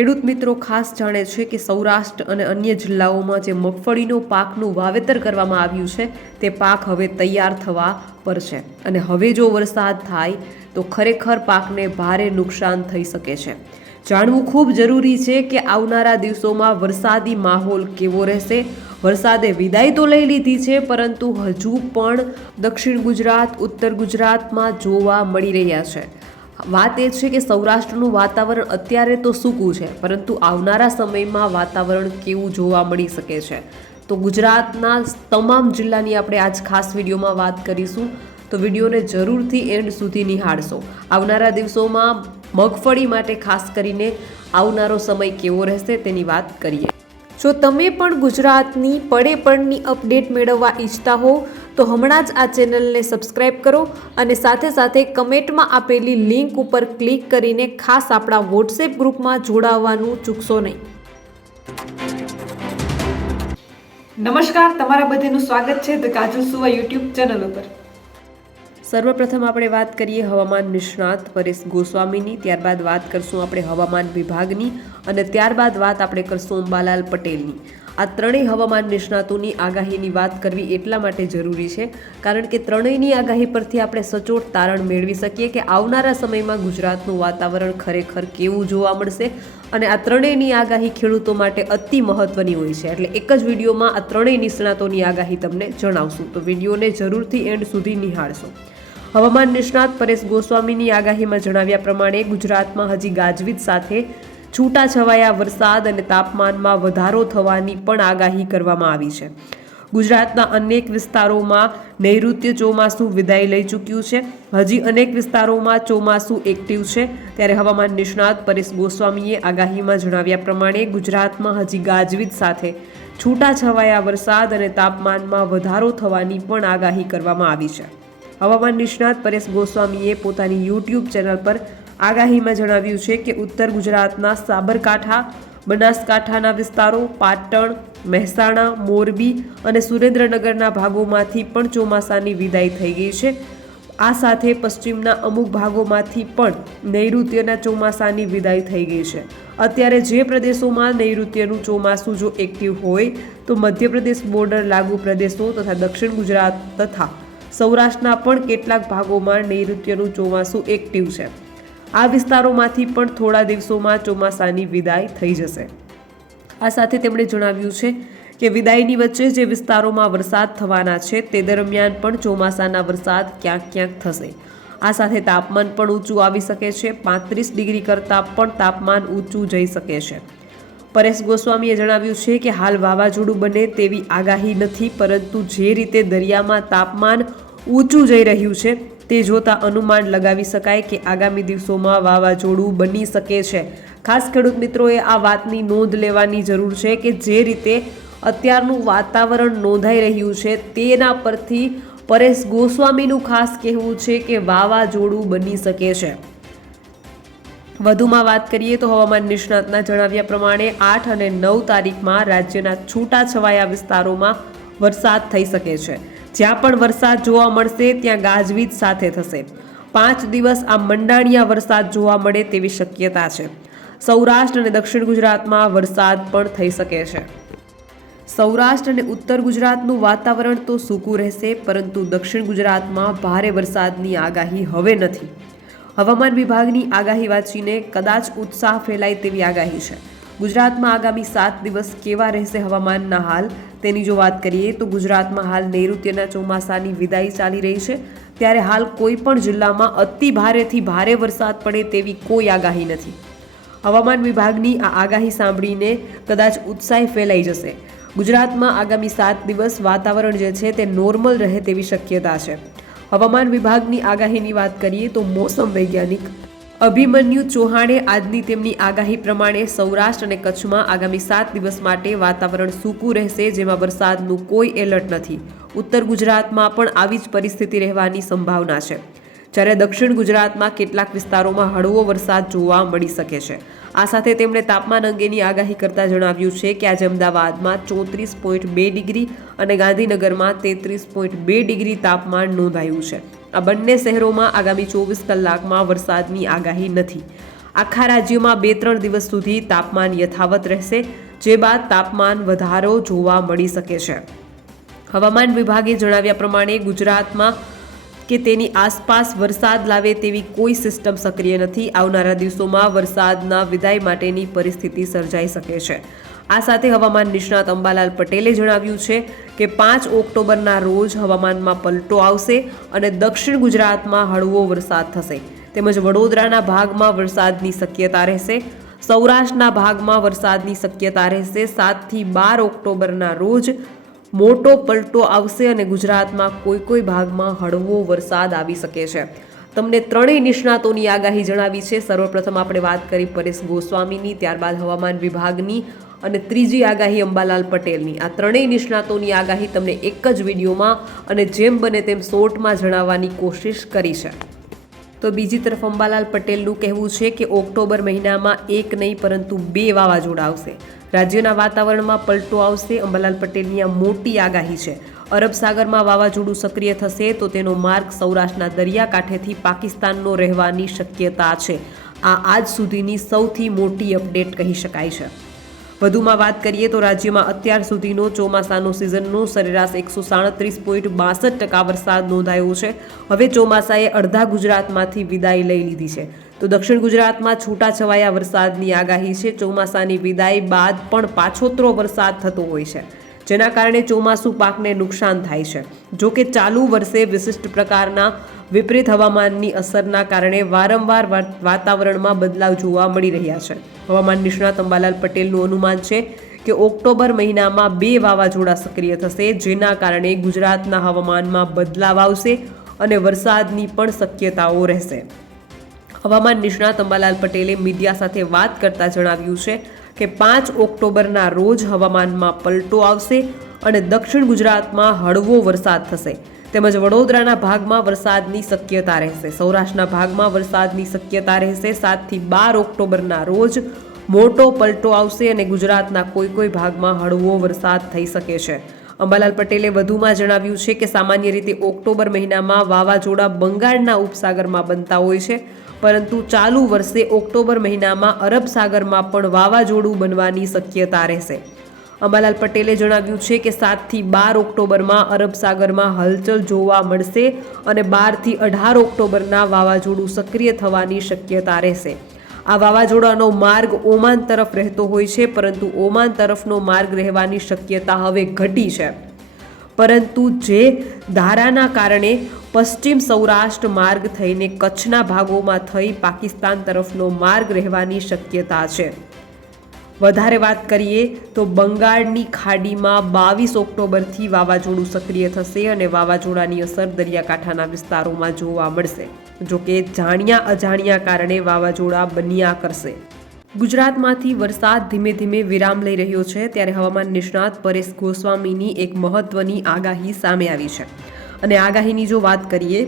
ખેડૂત મિત્રો ખાસ જાણે છે કે સૌરાષ્ટ્ર અને અન્ય જિલ્લાઓમાં જે મગફળીનો પાકનું વાવેતર કરવામાં આવ્યું છે, તે પાક હવે તૈયાર થવા પર છે. અને હવે જો વરસાદ થાય, તો ખરેખર પાકને ભારે નુકસાન થઈ શકે છે. જાણવું ખૂબ જરૂરી છે કે આવનારા દિવસોમાં વરસાદી માહોલ કેવો રહેશે. વરસાદે વિદાય તો લઈ લીધી છે, પરંતુ હજુ પણ દક્ષિણ ગુજરાત, ઉત્તર ગુજરાતમાં જોવા મળી રહ્યા છે. વાત એ છે કે સૌરાષ્ટ્રનું વાતાવરણ અત્યારે તો સૂકું છે, પરંતુ આવનારા સમયમાં વાતાવરણ કેવું જોવા મળી શકે છે? તો ગુજરાતના તમામ જિલ્લાની આપણે આજ ખાસ વિડીયોમાં વાત કરીશું. તો વિડીયોને જરૂરથી એન્ડ સુધી નિહાળશો. આવનારા દિવસોમાં મગફળી માટે ખાસ કરીને આવનારો સમય કેવો રહેશે તેની વાત કરીએ. જો તમે પણ ગુજરાતની પડે પડની અપડેટ મેળવવા ઈચ્છતા હો તો હમણાં જ આ ચેનલને સબસ્ક્રાઇબ કરો અને સાથે સાથે કમેન્ટમાં આપેલી લિંક ઉપર ક્લિક કરીને ખાસ આપણા વોટ્સએપ ગ્રુપમાં જોડાવવાનું ચૂકશો નહીં. નમસ્કાર તમારા બધાનું સ્વાગત છે ધ કાજલ સુવા યુટ્યુબ ચેનલ ઉપર. સર્વપ્રથમ આપણે વાત કરીએ હવામાન નિષ્ણાત પરેશ ગોસ્વામીની ત્યારબાદ વાત કરશું આપણે હવામાન વિભાગની અને ત્યારબાદ વાત આપણે કરશું અંબાલાલ પટેલની. આ ત્રણેય હવામાન નિષ્ણાતોની આગાહીની વાત કરવી એટલા માટે જરૂરી છે, કારણ કે ત્રણેયની આગાહી પરથી આપણે સચોટ તારણ મેળવી શકીએ કે આવનારા સમયમાં ગુજરાતનું વાતાવરણ ખરેખર કેવું જોવા મળશે અને આ ત્રણેયની આગાહી ખેડૂતો માટે અતિ મહત્ત્વની હોય છે. એટલે એક જ વિડીયોમાં આ ત્રણેય નિષ્ણાતોની આગાહી તમને જણાવશું. તો વિડીયોને જરૂરથી એન્ડ સુધી નિહાળશો. હવામાન નિષ્ણાત પરેશ ગોસ્વામીની આગાહીમાં જણાવ્યા પ્રમાણે ગુજરાતમાં હજી ગાજવીજ સાથે છૂટાછવાયા વરસાદ અને તાપમાનમાં વધારો થવાની પણ આગાહી કરવામાં આવી છે. ગુજરાતના અનેક વિસ્તારોમાં નૈઋત્ય ચોમાસું વિદાય લઈ ચૂક્યું છે. હજી અનેક વિસ્તારોમાં ચોમાસું એક્ટિવ છે. ત્યારે હવામાન નિષ્ણાત પરેશ ગોસ્વામીએ આગાહીમાં જણાવ્યા પ્રમાણે ગુજરાતમાં હજી ગાજવીજ સાથે છૂટાછવાયા વરસાદ અને તાપમાનમાં વધારો થવાની પણ આગાહી કરવામાં આવી છે. હવામાન નિષ્ણાત પરેશ ગોસ્વામીએ પોતાની યુટ્યુબ ચેનલ પર આગાહીમાં જણાવ્યું છે કે ઉત્તર ગુજરાતના સાબરકાંઠા, બનાસકાંઠાના વિસ્તારો, પાટણ, મહેસાણા, મોરબી અને સુરેન્દ્રનગરના ભાગોમાંથી પણ ચોમાસાની વિદાય થઈ ગઈ છે. આ સાથે પશ્ચિમના અમુક ભાગોમાંથી પણ નૈઋત્યના ચોમાસાની વિદાય થઈ ગઈ છે. અત્યારે જે પ્રદેશોમાં નૈઋત્યનું ચોમાસું જો એક્ટિવ હોય, તો મધ્યપ્રદેશ બોર્ડર લાગુ પ્રદેશો તથા દક્ષિણ ગુજરાત તથા સૌરાષ્ટ્રના પણ કેટલાક ભાગોમાં નૈઋત્યનું ચોમાસું એક્ટિવ છે. આ વિસ્તારોમાંથી પણ થોડા દિવસોમાં ચોમાસાની વિદાય થઈ જશે. આ સાથે તેમણે જણાવ્યું છે કે વિદાયની વચ્ચે જે વિસ્તારોમાં વરસાદ થવાના છે તે દરમિયાન પણ ચોમાસાના વરસાદ ક્યાંક ક્યાંક થશે. આ સાથે તાપમાન પણ ઊંચું આવી શકે છે. પાંત્રીસ ડિગ્રી કરતાં પણ તાપમાન ઊંચું જઈ શકે છે. પરેશ ગોસ્વામીએ જણાવ્યું છે કે હાલ વાવાઝોડું બને તેવી આગાહી નથી, પરંતુ જે રીતે દરિયામાં તાપમાન ઊંચું જઈ રહ્યું છે તે જોતા અનુમાન લગાવી શકાય કે આગામી દિવસોમાં વાવાઝોડું બની શકે છે. ખાસ ખેડૂત મિત્રોએ આ વાતની નોંધ લેવાની જરૂર છે કે જે રીતે અત્યારનું વાતાવરણ નોંધાઈ રહ્યું છે તેના પરથી પરેશ ગોસ્વામીનું ખાસ કહેવું છે કે વાવાઝોડું બની શકે છે. વધુમાં વાત કરીએ તો હવામાન નિષ્ણાતના જણાવ્યા પ્રમાણે આઠ અને નવ તારીખમાં રાજ્યના છૂટાછવાયા વિસ્તારોમાં વરસાદ થઈ શકે છે. જ્યાં પણ વરસાદ જોવા મળશે, ત્યાં ગાજવીજ સાથે થશે. પાંચ દિવસ આ મંડાણિયા વરસાદ જોવા મળે તેવી શક્યતા છે. સૌરાષ્ટ્ર અને દક્ષિણ ગુજરાતમાં વરસાદ પણ થઈ શકે છે. સૌરાષ્ટ્ર અને ઉત્તર ગુજરાતનું વાતાવરણ તો સૂકું રહેશે, પરંતુ દક્ષિણ ગુજરાતમાં ભારે વરસાદની આગાહી હવે નથી. હવામાન વિભાગની આગાહી વાંચીને કદાચ ઉત્સાહ ફેલાય તેવી આગાહી છે. ગુજરાતમાં આગામી સાત દિવસ કેવા રહેશે હવામાનના હાલ તેની જો વાત કરીએ તો ગુજરાતમાં હાલ નૈઋત્યના ચોમાસાની વિદાય ચાલી રહી છે. ત્યારે હાલ કોઈ પણ જિલ્લામાં અતિ ભારેથી ભારે વરસાદ પડે તેવી કોઈ આગાહી નથી. હવામાન વિભાગની આ આગાહી સાંભળીને કદાચ ઉત્સાહ ફેલાઈ જશે. ગુજરાતમાં આગામી સાત દિવસ વાતાવરણ જે છે તે નોર્મલ રહે તેવી શક્યતા છે. હવામાન વિભાગની આગાહીની વાત કરીએ તો મોસમ વૈજ્ઞાનિક અભિમન્યુ ચૌહાણે આજની તેમની આગાહી પ્રમાણે સૌરાષ્ટ્ર અને કચ્છમાં આગામી સાત દિવસ માટે વાતાવરણ સૂકું રહેશે, જેમાં વરસાદનું કોઈ એલર્ટ નથી. ઉત્તર ગુજરાતમાં પણ આવી જ પરિસ્થિતિ રહેવાની સંભાવના છે. જ્યારે દક્ષિણ ગુજરાતમાં કેટલાક વિસ્તારોમાં હળવો વરસાદ જોવા મળી શકે છે. આ સાથે તેમણે તાપમાન અંગેની આગાહી કરતા જણાવ્યું છે કે આજે અમદાવાદમાં ચોત્રીસ પોઈન્ટ બે ડિગ્રી અને ગાંધીનગરમાં તેત્રીસ પોઈન્ટ બે ડિગ્રી તાપમાન નોંધાયું છે. આ બંને શહેરોમાં આગામી ચોવીસ કલાકમાં વરસાદની આગાહી નથી. આખા રાજ્યમાં બે ત્રણ દિવસ સુધી તાપમાન યથાવત રહેશે, જે બાદ તાપમાન વધારો જોવા મળી શકે છે. હવામાન વિભાગે જણાવ્યા પ્રમાણે ગુજરાતમાં કે તેની આસપાસ વરસાદ લાવે તેવી કોઈ સિસ્ટમ સક્રિય નથી. આવનારા દિવસોમાં વરસાદના વિદાય માટેની પરિસ્થિતિ સર્જાઈ શકે છે. આ સાથે હવામાન નિષ્ણાત અંબાલાલ પટેલે જણાવ્યું છે કે પાંચ ઓક્ટોબરના રોજ હવામાનમાં પલટો આવશે અને દક્ષિણ ગુજરાતમાં હળવો વરસાદ થશે. તેમજ વડોદરાના ભાગમાં વરસાદની શક્યતા રહેશે. સૌરાષ્ટ્રના ભાગમાં વરસાદની શક્યતા રહેશે. સાતથી બાર ઓક્ટોબરના રોજ મોટો પલટો આવશે અને ગુજરાતમાં કોઈ કોઈ ભાગમાં હળવો વરસાદ આવી શકે છે. તમને ત્રણેય નિષ્ણાતોની આગાહી જણાવી છે. સર્વપ્રથમ આપણે વાત કરી પરેશ ગોસ્વામીની, ત્યારબાદ હવામાન વિભાગની. અને ત્રીજી આગાહી અંબાલાલ પટેલની. આ ત્રણેય નિષ્ણાતોની આગાહી તમને એક જ વિડીયોમાં અને જેમ બને તેમ શોર્ટમાં જણાવવાની કોશિશ કરી છે. તો બીજી તરફ અંબાલાલ પટેલનું કહેવું છે કે ઓક્ટોબર મહિનામાં એક નહીં, પરંતુ બે વાવાઝોડા આવશે. રાજ્યના વાતાવરણમાં પલટો આવશે. અંબાલાલ પટેલની આ મોટી આગાહી છે. અરબ સાગરમાં વાવાઝોડું સક્રિય થશે તો તેનો માર્ગ સૌરાષ્ટ્રના દરિયાકાંઠેથી પાકિસ્તાનનો રહેવાની શક્યતા છે. આ આજ સુધીની સૌથી મોટી અપડેટ કહી શકાય છે. વધુમાં વાત કરીએ તો રાજ્યમાં અત્યાર સુધીનો ચોમાસાનો સિઝનનો સરેરાશ એકસો સાડત્રીસ પોઈન્ટ બાસઠ ટકા વરસાદ નોંધાયો છે. હવે ચોમાસાએ અડધા ગુજરાતમાંથી વિદાય લઈ લીધી છે. તો દક્ષિણ ગુજરાતમાં છૂટાછવાયા વરસાદની આગાહી છે. ચોમાસાની વિદાય બાદ પણ પાછોતરો વરસાદ થતો હોય છે. જેના કારણે ચોમાસું પાકને નુકસાન થાય છે. જો કે ચાલુ વર્ષે વિશિષ્ટ પ્રકારના વિપરીત હવામાનની અસરના કારણે વારંવાર વાતાવરણમાં બદલાવ જોવા મળી રહ્યા છે. હવામાન નિષ્ણાત અંબાલાલ પટેલનું અનુમાન છે કે ઓક્ટોબર મહિનામાં બે વાવાઝોડા સક્રિય થશે, જેના કારણે ગુજરાતના હવામાનમાં બદલાવ આવશે અને વરસાદની પણ શક્યતાઓ રહેશે. હવામાન નિષ્ણાત અંબાલાલ પટેલે મીડિયા સાથે વાત કરતા જણાવ્યું છે કે પાંચ ઓક્ટોબરના રોજ હવામાનમાં પલટો આવશે અને દક્ષિણ ગુજરાતમાં હળવો વરસાદ થશે. તેમજ વડોદરાના ભાગમાં વરસાદની શક્યતા રહેશે. સૌરાષ્ટ્રના ભાગમાં વરસાદની શક્યતા રહેશે. સાતથી બાર ઓક્ટોબરના રોજ મોટો પલટો આવશે અને ગુજરાતના કોઈ કોઈ ભાગમાં હળવો વરસાદ થઈ શકે છે. અંબાલાલ પટેલે વધુમાં જણાવ્યું છે કે સામાન્ય રીતે ઓક્ટોબર મહિનામાં વાવાઝોડા બંગાળના ઉપસાગરમાં બનતા હોય છે, પરંતુ ચાલુ વર્ષે ઓક્ટોબર મહિનામાં અરબ સાગરમાં પણ વાવાઝોડું બનવાની શક્યતા રહેશે. અંબાલાલ પટેલે જણાવ્યું છે કે સાતથી બાર ઓક્ટોબરમાં અરબ સાગરમાં હલચલ જોવા મળશે અને બારથી અઢાર ઓક્ટોબરના વાવાઝોડું સક્રિય થવાની શક્યતા રહેશે. આ વાવાઝોડાનો માર્ગ ઓમાન તરફ રહેતો હોય છે, પરંતુ ઓમાન તરફનો માર્ગ રહેવાની શક્યતા હવે ઘટી છે. પરંતુ જે ધારાના કારણે પશ્ચિમ સૌરાષ્ટ્ર માર્ગ થઈને કચ્છના ભાગોમાં થઈ પાકિસ્તાન તરફનો માર્ગ રહેવાની શક્યતા છે. વધારે વાત કરીએ તો બંગાળની ખાડીમાં બાવીસ ઓક્ટોબરથી વાવાઝોડું સક્રિય થશે અને વાવાઝોડાની અસર દરિયાકાંઠાના વિસ્તારોમાં જોવા મળશે. જોકે જાણ્યા અજાણ્યા કારણે વાવાઝોડા બન્યા કરશે. ગુજરાતમાંથી વરસાદ ધીમે ધીમે વિરામ લઈ રહ્યો છે ત્યારે હવામાન નિષ્ણાત પરેશ ગોસ્વામીની એક મહત્વની આગાહી સામે આવી છે. અને આગાહીની જો વાત કરીએ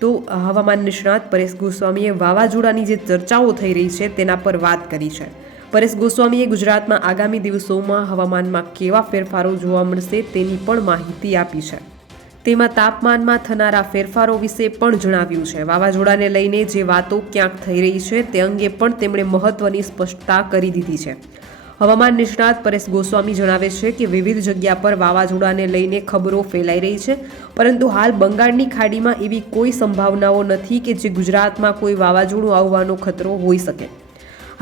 તો હવામાન નિષ્ણાત પરેશ ગોસ્વામીએ વાવાઝોડાની જે ચર્ચાઓ થઈ રહી છે તેના પર વાત કરી છે. પરેશ ગોસ્વામીએ ગુજરાતમાં આગામી દિવસોમાં હવામાનમાં કેવા ફેરફારો જોવા મળશે તેની પણ માહિતી આપી છે. તેમાં તાપમાનમાં થનારા ફેરફારો વિશે પણ જણાવ્યું છે. વાવાઝોડાને લઈને જે વાતો ક્યાંક થઈ રહી છે તે અંગે પણ તેમણે મહત્વની સ્પષ્ટતા કરી દીધી છે. હવામાન નિષ્ણાત પરેશ ગોસ્વામી જણાવે છે કે વિવિધ જગ્યા પર વાવાઝોડાને લઈને ખબરો ફેલાઈ રહી છે, પરંતુ હાલ બંગાળની ખાડીમાં એવી કોઈ સંભાવનાઓ નથી કે જે ગુજરાતમાં કોઈ વાવાઝોડું આવવાનો ખતરો હોઈ શકે.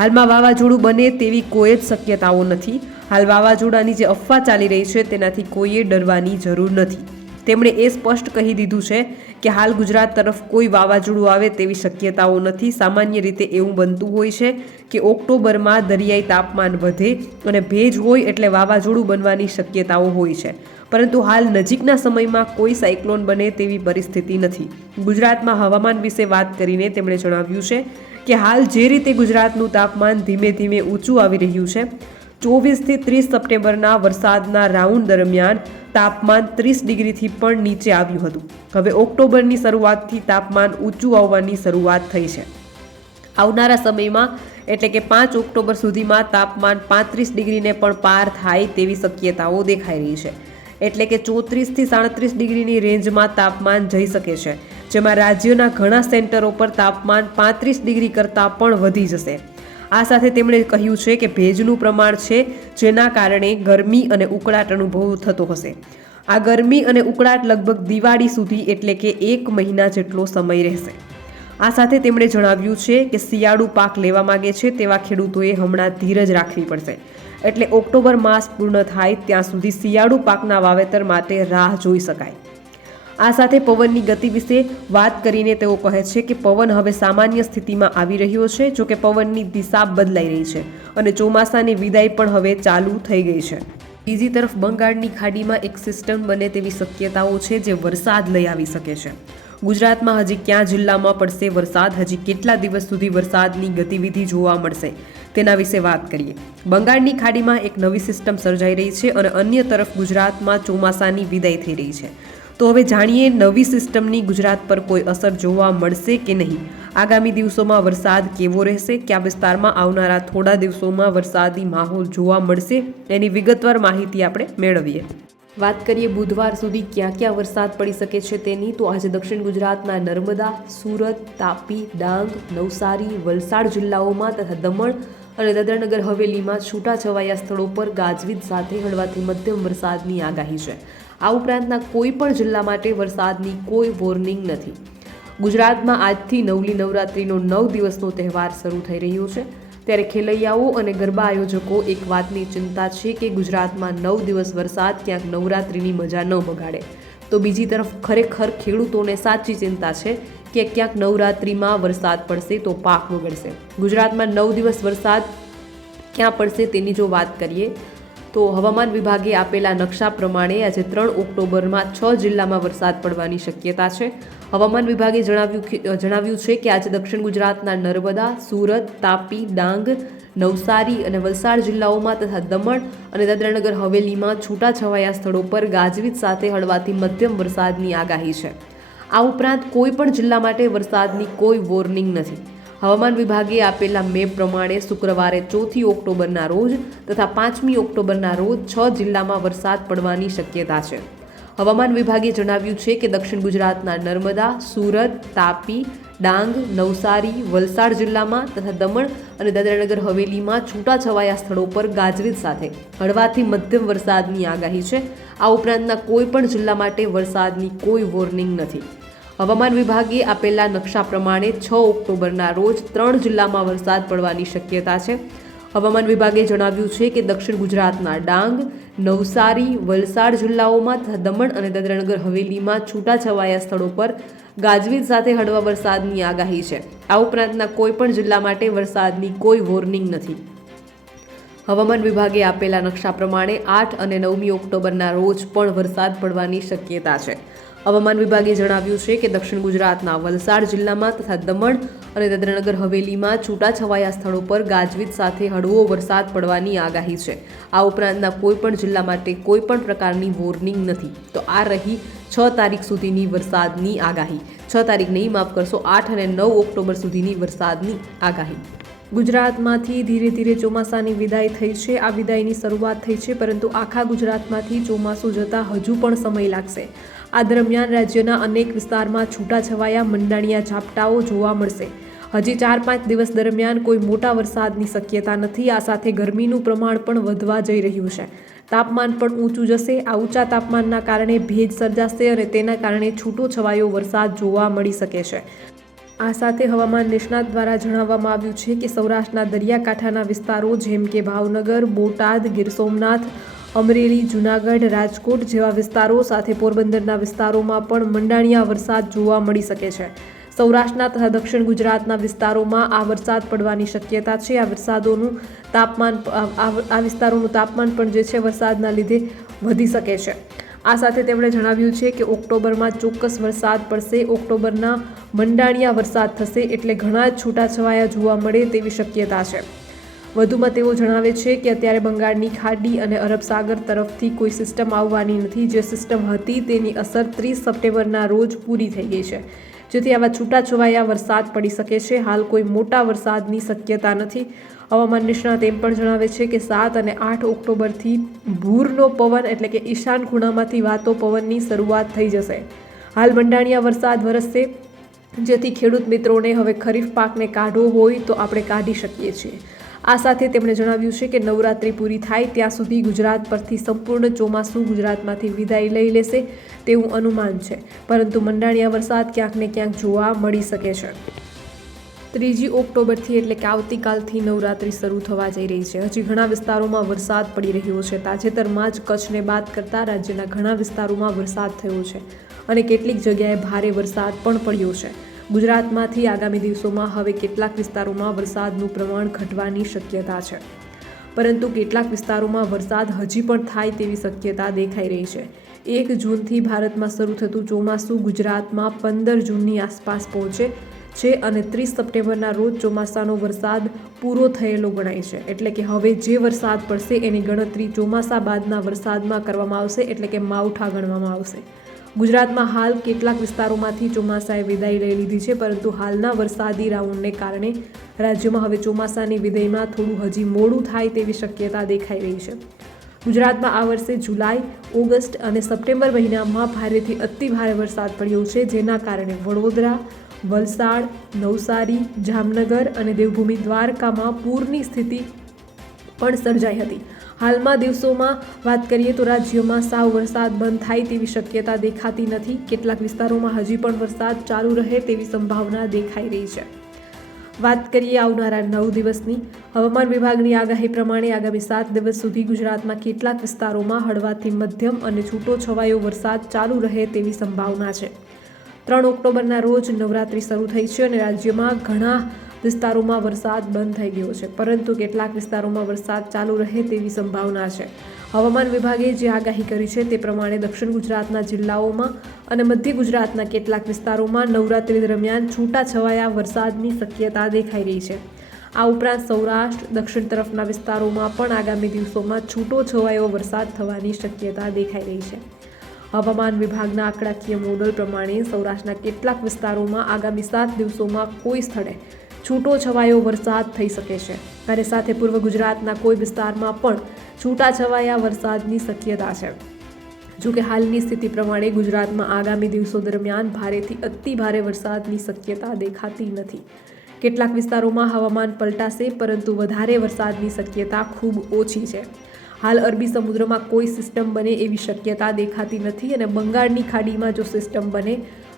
હાલમાં વાવાઝોડું બને તેવી કોઈ જ શક્યતાઓ નથી. હાલ વાવાઝોડાની જે અફવા ચાલી રહી છે તેનાથી કોઈએ ડરવાની જરૂર નથી. તેમણે એ સ્પષ્ટ કહી દીધું છે કે હાલ ગુજરાત તરફ કોઈ વાવાઝોડું આવે તેવી શક્યતાઓ નથી. સામાન્ય રીતે એવું બનતું હોય છે કે ઓક્ટોબરમાં દરિયાઈ તાપમાન વધે અને ભેજ હોય એટલે વાવાઝોડું બનવાની શક્યતાઓ હોય છે. પરંતુ હાલ નજીકના સમયમાં કોઈ સાયક્લોન બને તેવી પરિસ્થિતિ નથી. ગુજરાતમાં હવામાન વિશે વાત કરીને તેમણે જણાવ્યું છે કે હાલ જે રીતે ગુજરાતનું તાપમાન ધીમે ધીમે ઊંચું આવી રહ્યું છે, ચોવીસથી ત્રીસ સપ્ટેમ્બરના વરસાદના રાઉન્ડ દરમિયાન તાપમાન ત્રીસ ડિગ્રીથી પણ નીચે આવ્યું હતું. હવે ઓક્ટોબરની શરૂઆતથી તાપમાન ઊંચું આવવાની શરૂઆત થઈ છે. આવનારા સમયમાં એટલે કે પાંચ ઓક્ટોબર સુધીમાં તાપમાન પાંત્રીસ ડિગ્રીને પણ પાર થાય તેવી શક્યતાઓ દેખાઈ રહી છે. એટલે કે ચોત્રીસથી સાડત્રીસ ડિગ્રીની રેન્જમાં તાપમાન જઈ શકે છે. જેમાં રાજ્યના ઘણા સેન્ટરો પર તાપમાન પાંત્રીસ ડિગ્રી કરતાં પણ વધી જશે. આ સાથે તેમણે કહ્યું છે કે ભેજનું પ્રમાણ છે, જેના કારણે ગરમી અને ઉકળાટ અનુભવ થતો હશે. આ ગરમી અને ઉકળાટ લગભગ દિવાળી સુધી એટલે કે એક મહિના જેટલો સમય રહેશે. આ સાથે તેમણે જણાવ્યું છે કે શિયાળુ પાક લેવા માંગે છે તેવા ખેડૂતોએ હમણાં ધીરજ રાખવી પડશે. એટલે ઓક્ટોબર માસ પૂર્ણ થાય ત્યાં સુધી શિયાળુ પાકના વાવેતર માટે રાહ જોઈ શકાય. આ સાથે પવનની ગતિ વિશે વાત કરીને તેઓ કહે છે કે પવન હવે સામાન્ય સ્થિતિમાં આવી રહ્યો છે, જો કે પવનની દિશા બદલાઈ રહી છે અને ચોમાસાની વિદાય પણ હવે ચાલુ થઈ ગઈ છે. બીજી તરફ બંગાળની ખાડીમાં એક સિસ્ટમ બને તેવી શક્યતાઓ છે જે વરસાદ લઈ આવી શકે છે. ગુજરાતમાં હજી ક્યાં જિલ્લામાં પડશે વરસાદ? હજી કેટલા દિવસ સુધી વરસાદની ગતિવિધિ જોવા મળશે? તેના વિશે વાત કરીએ. બંગાળની ખાડીમાં એક નવી સિસ્ટમ સર્જાઈ રહી છે અને અન્ય તરફ ગુજરાતમાં ચોમાસાની વિદાય થઈ રહી છે. તો હવે જાણીએ નવી સિસ્ટમની ગુજરાત પર કોઈ અસર જોવા મળશે કે નહીં. આગામી દિવસોમાં વરસાદ કેવો રહેશે? કયા વિસ્તારમાં આવનારા થોડા દિવસોમાં વરસાદી માહોલ જોવા મળશે? એની વિગતવાર માહિતી આપણે મેળવીએ. વાત કરીએ બુધવાર સુધી ક્યાં ક્યાં વરસાદ પડી શકે છે તેની, તો આજે દક્ષિણ ગુજરાતના નર્મદા, સુરત, તાપી, ડાંગ, નવસારી, વલસાડ જિલ્લાઓમાં તથા દમણ અને દાદરાનગર હવેલીમાં છૂટાછવાયા સ્થળો પર ગાજવીજ સાથે હળવાથી મધ્યમ વરસાદની આગાહી છે. આ ઉપરાંતના કોઈ પણ જિલ્લા માટે વરસાદની કોઈ વોર્નિંગ નથી. ગુજરાતમાં આજથી નવલી નવરાત્રિનો નવ દિવસનો તહેવાર શરૂ થઈ રહ્યો છે. ત્યારે ખેલૈયાઓ અને ગરબા આયોજકો એક વાતની ચિંતા છે કે ગુજરાતમાં નવ દિવસ વરસાદ ક્યાંક નવરાત્રિની મજા ન બગાડે. તો બીજી તરફ ખરેખર ખેડૂતોને સાચી ચિંતા છે કે ક્યાંક નવરાત્રિમાં વરસાદ પડશે તો પાક બગડશે. ગુજરાતમાં નવ દિવસ વરસાદ ક્યાં પડશે તેની જો વાત કરીએ તો હવામાન વિભાગે આપેલા નકશા પ્રમાણે આજે ત્રણ ઓક્ટોબરમાં છ જિલ્લામાં વરસાદ પડવાની શક્યતા છે. હવામાન વિભાગે જણાવ્યું જણાવ્યું છે કે આજે દક્ષિણ ગુજરાતના નર્મદા, સુરત, તાપી, ડાંગ, નવસારી અને વલસાડ જિલ્લાઓમાં તથા દમણ અને દાદરાનગર હવેલીમાં છૂટાછવાયા સ્થળો પર ગાજવીજ સાથે હળવાથી મધ્યમ વરસાદની આગાહી છે. આ ઉપરાંત કોઈ પણ જિલ્લા માટે વરસાદની કોઈ વોર્નિંગ નથી. હવામાન વિભાગે આપેલા મેપ પ્રમાણે શુક્રવારે ચોથી ઓક્ટોબરના રોજ તથા પાંચમી ઓક્ટોબરના રોજ છ જિલ્લામાં વરસાદ પડવાની શક્યતા છે. હવામાન વિભાગે જણાવ્યું છે કે દક્ષિણ ગુજરાતના નર્મદા, સુરત, તાપી, ડાંગ, નવસારી, વલસાડ જિલ્લામાં તથા દમણ અને દાદરાનગર હવેલીમાં છૂટાછવાયા સ્થળો પર ગાજવીજ સાથે હળવાથી મધ્યમ વરસાદની આગાહી છે. આ ઉપરાંતના કોઈ પણ જિલ્લા માટે વરસાદની કોઈ વોર્નિંગ નથી. હવામાન વિભાગે આપેલા નકશા પ્રમાણે છ ઓક્ટોબરના રોજ ત્રણ જિલ્લામાં વરસાદ પડવાની શક્યતા છે. હવામાન વિભાગે જણાવ્યું છે કે દક્ષિણ ગુજરાતના ડાંગ, નવસારી, વલસાડ જિલ્લાઓમાં દમણ અને દદરણગર હવેલીમાં છૂટાછવાયા સ્થળો પર ગાજવીજ સાથે હળવા વરસાદની આગાહી છે. આ ઉપરાંતના કોઈપણ જિલ્લા માટે વરસાદની કોઈ વોર્નિંગ નથી. હવામાન વિભાગે આપેલા નકશા પ્રમાણે આઠ અને નવમી ઓક્ટોબરના રોજ પણ વરસાદ પડવાની શક્યતા છે. હવામાન વિભાગે જણાવ્યું છે કે દક્ષિણ ગુજરાતના વલસાડ જિલ્લામાં તથા દમણ અને દાદરાનગર હવેલીમાં છૂટાછવાયા સ્થળો પર ગાજવીજ સાથે હળવો વરસાદ પડવાની આગાહી છે. આ ઉપરાંતના કોઈપણ જિલ્લા માટે કોઈપણ પ્રકારની વોર્નિંગ નથી. તો આ રહી છ તારીખ સુધીની વરસાદની આગાહી. છ તારીખ નહીં, માફ કરશો, આઠ અને નવ ઓક્ટોબર સુધીની વરસાદની આગાહી. ગુજરાતમાંથી ધીરે ધીરે ચોમાસાની વિદાય થઈ છે. આ વિદાયની શરૂઆત થઈ છે, પરંતુ આખા ગુજરાતમાંથી ચોમાસું જતાં હજુ પણ સમય લાગશે. આ દરમિયાન રાજ્યના અનેક વિસ્તારમાં છૂટાછવાયા મંડાણિયા ઝાપટાઓ જોવા મળશે. હજી ચાર પાંચ દિવસ દરમિયાન કોઈ મોટા વરસાદની શક્યતા નથી. આ સાથે ગરમીનું પ્રમાણ પણ વધવા જઈ રહ્યું છે. તાપમાન પણ ઊંચું જશે. આ ઊંચા તાપમાનના કારણે ભેજ સર્જાશે અને તેના કારણે છૂટો છવાયો વરસાદ જોવા મળી શકે છે. આ સાથે હવામાન નિષ્ણાત દ્વારા જણાવવામાં આવ્યું છે કે સૌરાષ્ટ્રના દરિયાકાંઠાના વિસ્તારો જેમ કે ભાવનગર, બોટાદ, ગીર સોમનાથ, અમરેલી, જૂનાગઢ, રાજકોટ જેવા વિસ્તારો સાથે પોરબંદરના વિસ્તારોમાં પણ મંડાણિયા વરસાદ જોવા મળી શકે છે. સૌરાષ્ટ્રના તથા દક્ષિણ ગુજરાતના વિસ્તારોમાં આ વરસાદ પડવાની શક્યતા છે. આ વરસાદોનું તાપમાન, આ વિસ્તારોનું તાપમાન પણ જે છે વરસાદના લીધે વધી શકે છે. આ સાથે તેમણે જણાવ્યું છે કે ઓક્ટોબરમાં ચોક્કસ વરસાદ પડશે, ઓક્ટોબરના મંડાણિયા વરસાદ થશે એટલે ઘણા જ છૂટાછવાયા જોવા મળે તેવી શક્યતા છે. વધુમાં તેઓ જણાવે છે કે અત્યારે બંગાળની ખાડી અને અરબ સાગર તરફથી કોઈ સિસ્ટમ આવવાની નથી. જે સિસ્ટમ હતી તેની અસર ત્રીસ સપ્ટેમ્બરના રોજ પૂરી થઈ ગઈ છે. જેથી આવા છૂટાછવાયા વરસાદ પડી શકે છે. હાલ કોઈ મોટા વરસાદની શક્યતા નથી. હવામાન નિષ્ણાત એમ પણ જણાવે છે કે સાત અને આઠ ઓક્ટોબરથી ભૂરનો પવન એટલે કે ઈશાન ખૂણામાંથી વાતો પવનની શરૂઆત થઈ જશે. હાલ મંડાણિયા વરસાદ વરસશે, જેથી ખેડૂત મિત્રોને હવે ખરીફ પાકને કાઢવો હોય તો આપણે કાઢી શકીએ છીએ. આ સાથે તેમણે જણાવ્યું છે કે નવરાત્રિ પૂરી થાય ત્યાં સુધી ગુજરાત પરથી સંપૂર્ણ ચોમાસું ગુજરાતમાંથી વિદાય લઈ લેશે તેવું અનુમાન છે. પરંતુ મંડાણિયા વરસાદ ક્યાંક ને ક્યાંક જોવા મળી શકે છે. ત્રીજી ઓક્ટોબરથી એટલે કે આવતીકાલથી નવરાત્રિ શરૂ થવા જઈ રહી છે. હજી ઘણા વિસ્તારોમાં વરસાદ પડી રહ્યો છે. તાજેતરમાં જ કચ્છને બાદ કરતાં રાજ્યના ઘણા વિસ્તારોમાં વરસાદ થયો છે અને કેટલીક જગ્યાએ ભારે વરસાદ પણ પડ્યો છે. ગુજરાતમાંથી આગામી દિવસોમાં હવે કેટલાક વિસ્તારોમાં વરસાદનું પ્રમાણ ઘટવાની શક્યતા છે. પરંતુ કેટલાક વિસ્તારોમાં વરસાદ હજી પણ થાય તેવી શક્યતા દેખાઈ રહી છે. એક જૂનથી ભારતમાં શરૂ થતું ચોમાસું ગુજરાતમાં પંદર જૂનની આસપાસ પહોંચે છે અને ત્રીસ સપ્ટેમ્બરના રોજ ચોમાસાનો વરસાદ પૂરો થયેલો ગણાય છે. એટલે કે હવે જે વરસાદ પડશે એની ગણતરી ચોમાસા બાદના વરસાદમાં કરવામાં આવશે, એટલે કે માવઠા ગણવામાં આવશે. ગુજરાતમાં હાલ કેટલાક વિસ્તારોમાંથી ચોમાસાએ વિદાય લઈ લીધી છે, પરંતુ હાલના વરસાદી રાઉન્ડને કારણે રાજ્યમાં હવે ચોમાસાની વિદાયમાં થોડું હજી મોડું થાય તેવી શક્યતા દેખાઈ રહી છે. ગુજરાતમાં આ વર્ષે જુલાઈ, ઓગસ્ટ અને સપ્ટેમ્બર મહિનામાં ભારેથી અતિ ભારે વરસાદ પડ્યો છે, જેના કારણે વડોદરા વલસાડ, નવસારી, જામનગર અને દેવભૂમિ દ્વારકામાં પૂરની સ્થિતિ પણ સર્જાઈ હતી. હાલમાં દિવસોમાં વાત કરીએ તો રાજ્યમાં સાવ વરસાદ બંધ થાય તેવી શક્યતા દેખાતી નથી. કેટલાક વિસ્તારોમાં હજી પણ વરસાદ ચાલુ રહે તેવી સંભાવના દેખાઈ રહી છે. વાત કરીએ આવનારા નવ દિવસની. હવામાન વિભાગની આગાહી પ્રમાણે આગામી સાત દિવસ સુધી ગુજરાતમાં કેટલાક વિસ્તારોમાં હળવાથી મધ્યમ અને છૂટો છવાયો વરસાદ ચાલુ રહે તેવી સંભાવના છે. ત્રણ ઓક્ટોબરના રોજ નવરાત્રિ શરૂ થઈ છે અને રાજ્યમાં ઘણા વિસ્તારોમાં વરસાદ બંધ થઈ ગયો છે. પરંતુ કેટલાક વિસ્તારોમાં વરસાદ ચાલુ રહે તેવી સંભાવના છે. હવામાન વિભાગે જે આગાહી કરી છે તે પ્રમાણે દક્ષિણ ગુજરાતના જિલ્લાઓમાં અને મધ્ય ગુજરાતના કેટલાક વિસ્તારોમાં નવરાત્રિ દરમિયાન છૂટા છવાયા વરસાદની શક્યતા દેખાઈ રહી છે. આ ઉપરાંત સૌરાષ્ટ્ર, દક્ષિણ તરફના વિસ્તારોમાં પણ આગામી દિવસોમાં છૂટો છવાયો વરસાદ થવાની શક્યતા દેખાઈ રહી છે. હવામાન વિભાગના આંકડાકીય મોડલ પ્રમાણે સૌરાષ્ટ્રના કેટલાક વિસ્તારોમાં આગામી સાત દિવસોમાં કોઈ સ્થળે છૂટો છવાયો વરસાદ થઈ શકે છે. અને સાથે પૂર્વ ગુજરાતના કોઈ વિસ્તારમાં પણ છૂટા છવાયા વરસાદની શક્યતા છે. જો કે હાલની સ્થિતિ પ્રમાણે ગુજરાતમાં આગામી દિવસો દરમિયાન ભારેથી અતિ ભારે વરસાદની શક્યતા દેખાતી નથી. કેટલાક વિસ્તારોમાં હવામાન પલટાશે, પરંતુ વધારે વરસાદની શક્યતા ખૂબ ઓછી છે. હાલ અરબી સમુદ્રમાં કોઈ સિસ્ટમ બને એવી શક્યતા દેખાતી નથી અને બંગાળની ખાડીમાં જો સિસ્ટમ બને,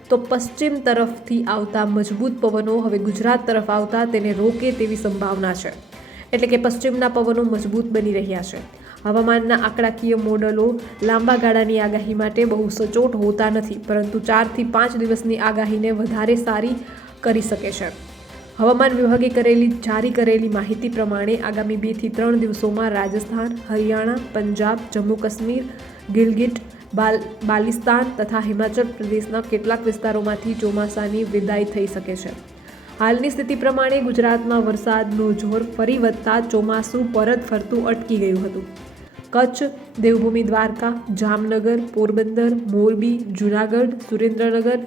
તો પશ્ચિમ તરફથી આવતા મજબૂત પવનો હવે ગુજરાત તરફ આવતા તેને રોકે તેવી સંભાવના છે. એટલે કે પશ્ચિમના પવનો મજબૂત બની રહ્યા છે. હવામાનના આંકડાકીય મોડલો લાંબા ગાળાની આગાહી માટે બહુ સચોટ હોતા નથી, પરંતુ ચારથી પાંચ દિવસની આગાહીને વધારે સારી કરી શકે છે. હવામાન વિભાગે કરેલી, જારી કરેલી માહિતી પ્રમાણે આગામી બેથી ત્રણ દિવસોમાં રાજસ્થાન, હરિયાણા, પંજાબ, જમ્મુ કાશ્મીર, ગિલગિટ, બાલ, બાલિસ્તાન તથા હિમાચલ પ્રદેશના કેટલાક વિસ્તારોમાંથી ચોમાસાની વિદાય થઈ શકે છે. હાલની સ્થિતિ પ્રમાણે ગુજરાતમાં વરસાદનું જોર ફરી વધતા ચોમાસું પરત ફરતું અટકી ગયું હતું. કચ્છ, દેવભૂમિ દ્વારકા, જામનગર, પોરબંદર, મોરબી, જૂનાગઢ, સુરેન્દ્રનગર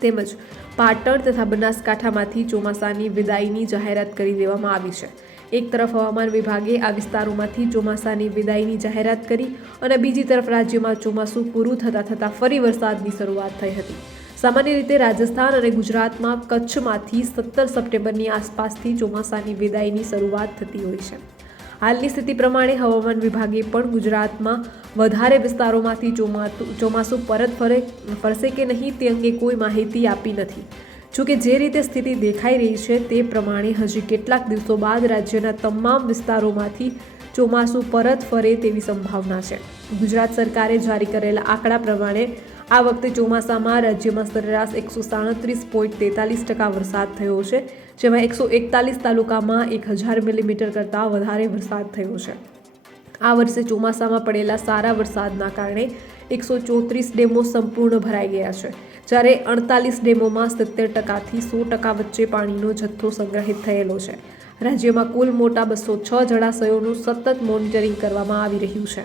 તેમજ પાટણ તથા બનાસકાંઠામાંથી ચોમાસાની વિદાયની જાહેરાત કરી દેવામાં આવી છે. એક તરફ હવામાન વિભાગે આ વિસ્તારોમાંથી ચોમાસાની વિદાયની જાહેરાત કરી અને બીજી તરફ રાજ્યમાં ચોમાસું પૂરું થતાં થતાં ફરી વરસાદની શરૂઆત થઈ હતી. સામાન્ય રીતે રાજસ્થાન અને ગુજરાતમાં કચ્છમાંથી સત્તર સપ્ટેમ્બરની આસપાસથી ચોમાસાની વિદાયની શરૂઆત થતી હોય છે. હાલની સ્થિતિ પ્રમાણે હવામાન વિભાગે પણ ગુજરાતમાં વધારે વિસ્તારોમાંથી ચોમાસું ચોમાસું પરત ફરે ફરશે કે નહીં તે અંગે કોઈ માહિતી આપી નથી. જોકે જે રીતે સ્થિતિ દેખાઈ રહી છે તે પ્રમાણે હજી કેટલાક દિવસો બાદ રાજ્યના તમામ વિસ્તારોમાંથી ચોમાસું પરત ફરે તેવી સંભાવના છે. ગુજરાત સરકારે જારી કરેલા આંકડા પ્રમાણે આ વખતે ચોમાસામાં રાજ્યમાં સરેરાશ એકસો સાડત્રીસ પોઈન્ટ તેતાલીસ ટકા વરસાદ થયો છે, જેમાં એકસો એકતાલીસ તાલુકામાં એક હજાર મિલીમીટર કરતાં વધારે વરસાદ થયો છે. આ વર્ષે ચોમાસામાં પડેલા સારા વરસાદના કારણે એકસો ચોત્રીસ ડેમો સંપૂર્ણ ભરાઈ ગયા છે, જ્યારે અડતાલીસ ડેમોમાં સિત્તેર ટકાથી સો ટકા વચ્ચે પાણીનો જથ્થો સંગ્રહિત થયેલો છે. રાજ્યમાં કુલ મોટા બસો છ જળાશયોનું સતત મોનિટરિંગ કરવામાં આવી રહ્યું છે.